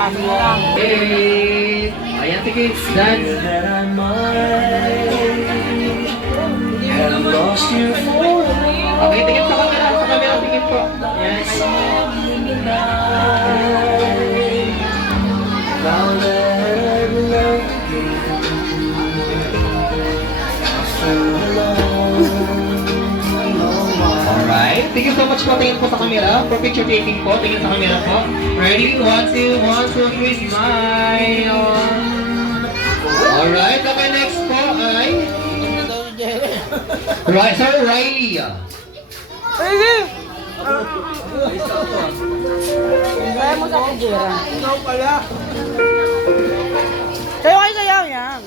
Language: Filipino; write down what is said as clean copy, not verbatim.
Hey! Ayan, sige. Dance. Okay, tingin sa camera. Sa camera, tingin po. Ayan. Alright. Thank you so much po. Tingin po sa camera. For picture taking po. Tingin sa camera po. Ready? 1, 2, 3, smile. Alright. Okay, next po ay... Right, Sir Riley. Kaya mo sa kujera. Ikaw pala. Sayo kayo sayaw yan.